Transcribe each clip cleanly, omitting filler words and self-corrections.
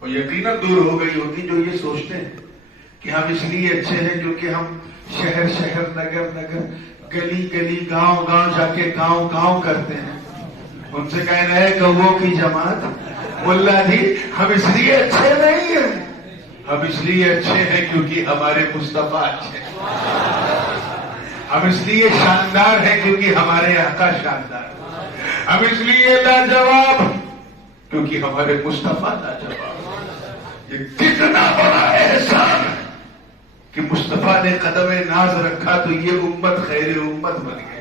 اور یقیناً دور ہو گئی ہوگی جو یہ سوچتے ہیں کہ ہم اس لیے اچھے ہیں کیونکہ ہم شہر شہر نگر نگر گلی گلی گاؤں گاؤں جا کے گاؤں گاؤں کرتے ہیں. ان سے کہنا ہے گووں کی جماعت ملا جی ہم اس لیے اچھے نہیں ہیں, ہم اس لیے اچھے ہیں کیونکہ ہمارے مصطفیٰ اچھے ہیں. ہم اس لیے شاندار ہیں کیونکہ ہمارے آقا شاندار ہیں. ہم اس لیے لاجواب کیونکہ ہمارے مصطفیٰ لاجواب. یہ کتنا بڑا احسان ہے کہ مصطفیٰ نے قدم ناز رکھا تو یہ امت خیر امت بن گئی.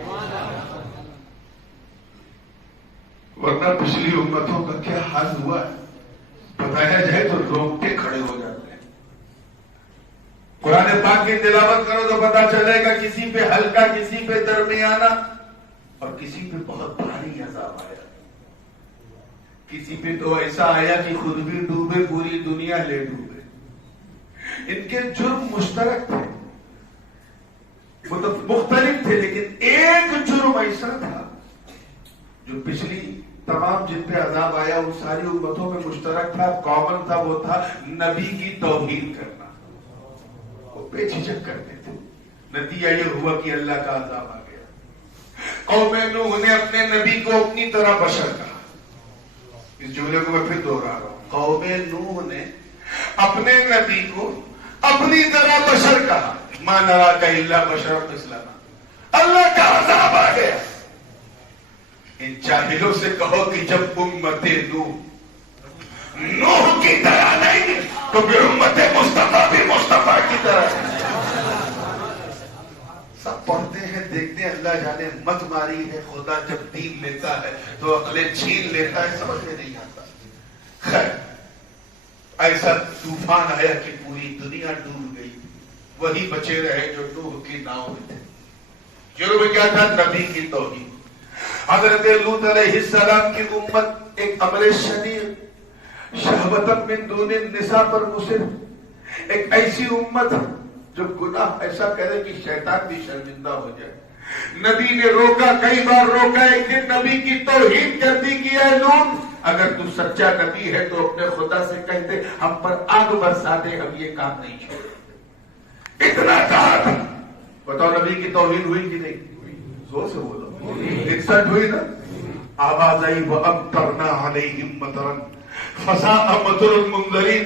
ورنہ پچھلی امتوں کا کیا حال ہوا ہے بتایا جائے تو روکتے کھڑے ہو جاتے ہیں. قرآن پاک کی تلاوت کرو تو پتا چلے گا کسی پہ ہلکا, کسی پہ درمیانہ اور کسی پہ بہت بھاری عذاب آیا. کسی پہ تو ایسا آیا کہ خود بھی ڈوبے پوری دنیا لے ڈوبے. ان کے جرم مشترک تھے, مطلب مختلف تھے, لیکن ایک جرم ایسا تھا جو پچھلی تمام جن پہ عذاب آیا ان ساری امتوں میں مشترک تھا, کامن تھا. وہ تھا نبی کی توہین کرنا. وہ بے جھجک کرتے تھے. نتیجہ یہ ہوا کہ اللہ کا عذاب آ گیا. قوم نوح نے اپنے نبی کو اپنی طرح بشر کہا. اس جملے کو میں پھر دوہرا رہا ہوں. قوم نوح نے اپنے نبی کو اپنی طرح بشر کہا. ما نراک الا بشرا مثلنا. اللہ کا عذاب آ گیا. ان جاہلوں سے کہو کہ جب امت نوح کی طرح نہیں تو پھر امت مصطفیٰ بھی مصطفیٰ کی طرح. سب پڑھتے ہیں دیکھتے ہیں اللہ جانے مت ماری ہے. خدا جب دین لیتا ہے تو عقلیں چھین لیتا ہے, سمجھ میں نہیں آتا. خیر ایسا طوفان آیا کہ پوری دنیا ڈوب گئی. وہی بچے رہے جو نوح کی ناؤ میں تھے. جرم کیا تھا؟ نبی کی توہین. حضرت لوط علیہ السلام کی امت ایک امر شنیع شہوۃ من دون النساء پر مصر, ایک ایسی امت جو گناہ ایسا کرے کہ شیطان بھی شرمندہ ہو جائے. نبی نے روکا, کئی بار روکا. ایک دن نبی کی توہین کر دی کہ اے لوط اگر تو سچا نبی ہے تو اپنے خدا سے کہتے ہم پر آگ برسا دے, ہم یہ کام نہیں چھوڑیں. اتنا کہا تھا. بتاؤ نبی کی توہین ہوئی کہ نہیں؟ زور سے بولو. 61 ہوئی نا. آواز آئی وَأَمْطَرْنَا عَلَيْهِمْ مَطَرًا فَسَاءَ مَطَرُ الْمُنذَرِينَ.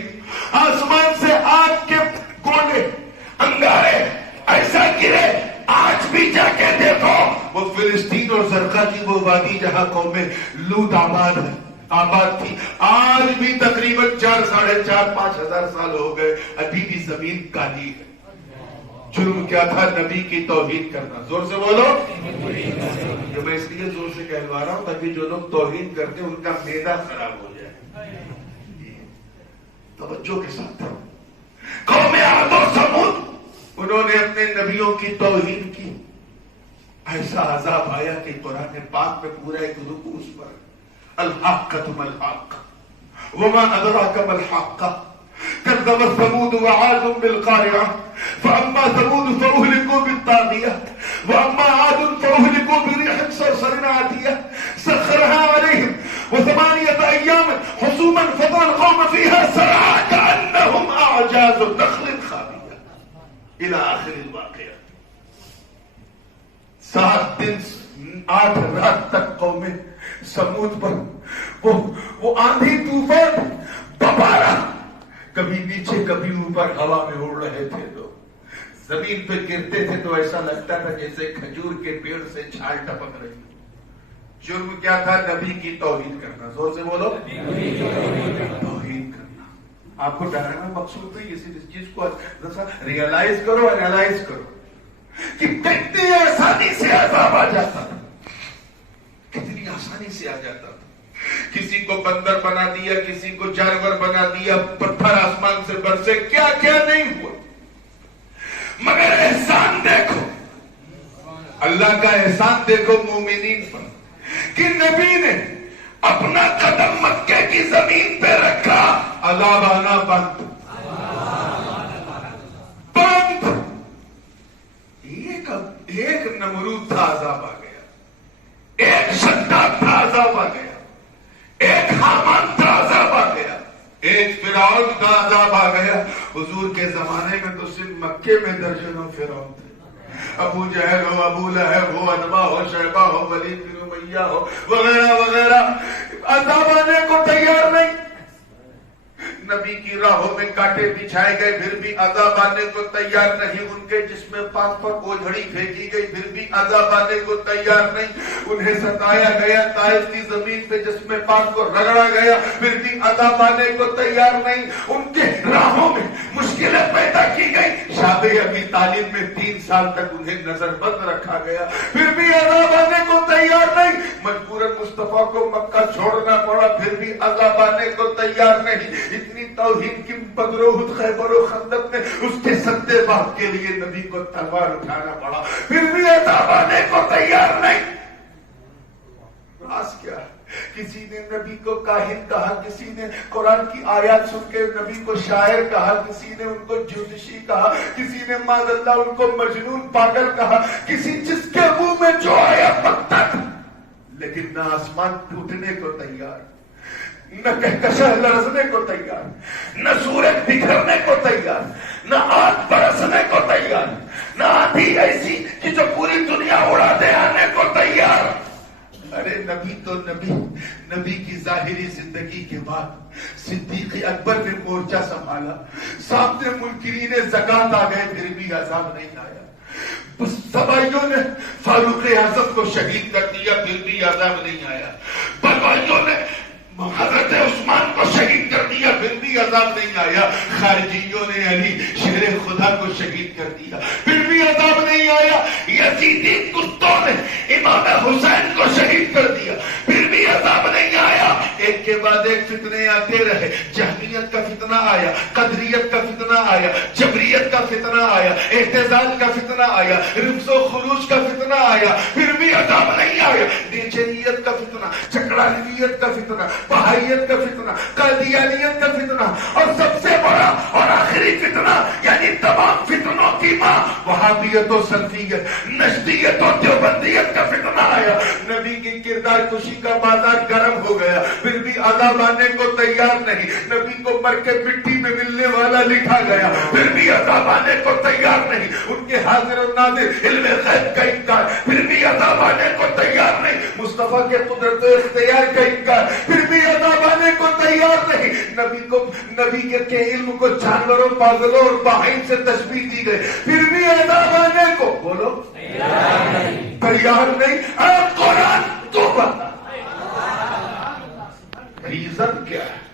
آسمان سے آگ کے گولے انگارے ایسا گرے. آج بھی جا کے دیکھو وہ فلسطین اور زرقا کی وہ وادی جہاں قوم لوط آباد تھی, آج بھی تقریباً 4 ساڑھے 4 5 ہزار سال ہو گئے, ابھی بھی زمین کالی ہے. جرم کیا تھا؟ نبی کی توہین کرنا. زور سے بولو. جو میں اس لیے زور سے کہلوا رہا ہوں تاکہ جو لوگ توہین کرتے ہیں ان کا معدہ خراب ہو جائے. توجہ کے ساتھ. قوم عاد و ثمود انہوں نے اپنے نبیوں کی توہین کی. ایسا عذاب آیا کہ قرآن پاک میں پورا ایک رکوع اس پر الحاقۃ ما الحاقۃ وما ادراک ما الحاقۃ كذبت ثمود وعاد بالقارعة فأما ثمود فأهلكوا بالطاغية وأما عاد فأهلكوا بريح صرصر عاتية سخرها عليهم و8 أيام حسوما فترى القوم فيها سرعى كأنهم أعجاز نخل خاوية إلى آخر الواقعة. 7 دن 8 رات تک قوم سمود پر وہ آندھی طوفان بپارا, کبھی نیچے کبھی اوپر ہوا میں اڑ رہے تھے. لوگ زمین پہ گرتے تھے تو ایسا لگتا تھا جیسے کھجور کے پیڑ سے چھال ٹپک رہی. جرم کیا تھا؟ نبی کی توہین کرنا. زور سے بولو. توہین کرنا. آپ کو ڈرانا مقصود نہیں, اس چیز کو ریئلائز کرو, اینالائز کرو کہ کتنی آسانی سے عذاب آ جاتا تھا, کتنی آسانی سے آ جاتا تھا. کسی کو بندر بنا دیا, کسی کو جانور بنا دیا, پتھر آسمان سے برسے, کیا کیا نہیں ہوا. مگر احسان دیکھو, اللہ کا احسان دیکھو مومنین پر کہ نبی نے اپنا قدم مکے کی زمین پہ رکھا, عذاب آنا بند. ایک نمرود تھا, عذاب آ گیا. ایک شداد تھا, عذاب آ گیا. ایک حامان تھا, عذاب آ گیا. ایک فرعون کا عذاب آ گیا. حضور کے زمانے میں تو صرف مکے میں درجنوں فرعون تھے. ابو جہل ہو, ابو لہب ہو, عتبہ ہو, شیبہ ہو, ولید بن امیہ ہو, وغیرہ وغیرہ, عذاب آنے کو تیار نہیں. نبی کی راہوں میں کانٹے بچھائے گئے پھر بھی عذاب آنے کو تیار نہیں. ان کے جسم پاک پر اوجھڑی پھینکی گئی پھر بھی عذاب آنے کو تیار نہیں. انہیں ستایا گیا, طائف کی زمین پہ جسم پاک کو رگڑا گیا پھر بھی عذاب آنے کو تیار نہیں. ان کے راہوں میں مشکلیں پیدا کی گئی. شاب ابی طالب میں 3 سال تک انہیں نظر بند رکھا گیا پھر بھی عذاب آنے کو تیار نہیں. مجبوراً مصطفیٰ کو مکہ چھوڑنا پڑا پھر بھی عذاب آنے کو تیار نہیں. اتنی توہین کی بدر و احد, خیبر و خندق میں اس کے سدے باپ کے لیے نبی کو تلوار اٹھانا پڑا پھر بھی عذاب آنے کو تیار نہیں. راز کیا؟ کسی نے نبی کو کاہن کہا, کسی نے قرآن کی آیات سن کے نبی کو شاعر کہا, کسی نے ان کو جوتشی کہا, کسی نے معاذ اللہ ان کو مجنون پاگل کہا, کسی جس کے منہ میں جو آیا پکتا تھا. لیکن نہ آسمان ٹوٹنے کو تیار, نہ کہکشاں لرزنے کو تیار, نہ سورج بکھرنے کو تیار, نہ آگ برسنے کو تیار, نہ آندھی ایسی کہ جو پوری دنیا اڑا دے آنے کو تیار. ارے نبی تو نبی کی ظاہری زندگی کے بعد صدیق اکبر نے مورچہ سنبھالا, سامنے منکرین زکات آ گئے پھر بھی عذاب نہیں آیا. سبائیوں نے فاروق اعظم کو شہید کر دیا پھر بھی عذاب نہیں آیا. بغائیوں نے حضرت عثمان کو شہید کر دیا پھر بھی عذاب نہیں آیا. خارجیوں نے علی شیر خدا کو شہید کر دیا پھر بھی عذاب نہیں آیا. یزیدی کتوں نے امام حسین کو شہید کر دیا پھر بھی عذاب نہیں آیا. ایک کے بعد ایک فتنے آتے رہے. جہمیت کا فتنہ آیا, قدریت کا فتنہ آیا, جبریت کا فتنہ آیا, اعتزال کا فتنہ آیا, رفض و خروج کا فتنہ آیا پھر بھی عذاب نہیں آیا. نیچریت کا فتنہ, چکرانویت کا فتنہ, بہائیت کا فتنہ, قادیانیت کا فتنہ, اور سب سے بڑا اور آخری فتنہ یعنی تمام فتنوں کی ماں وہابیت و سلفیت, نجدیت و دیوبندیت کا فتنہ آیا. نبی کی کردار کشی کا بازار گرم ہو گیا پھر بھی عذاب آنے کو تیار نہیں. نبی کو مر کے مٹی میں ملنے والا لکھا گیا پھر بھی عذاب آنے کو تیار نہیں. ان کے حاضر و ناظر علم غیب کا انکار پھر بھی عذاب آنے کو تیار نہیں. مصطفیٰ کے قدرت و اختیار کا انکار پھر بھی عذاب آنے کو تیار نہیں. نبی کے علم کو جانوروں, پاگلوں اور بہائم سے تشبیہ دی گئی پھر بھی عذاب آنے کو بولو تیار نہیں. قرآن تو بتا ریزن کیا ہے؟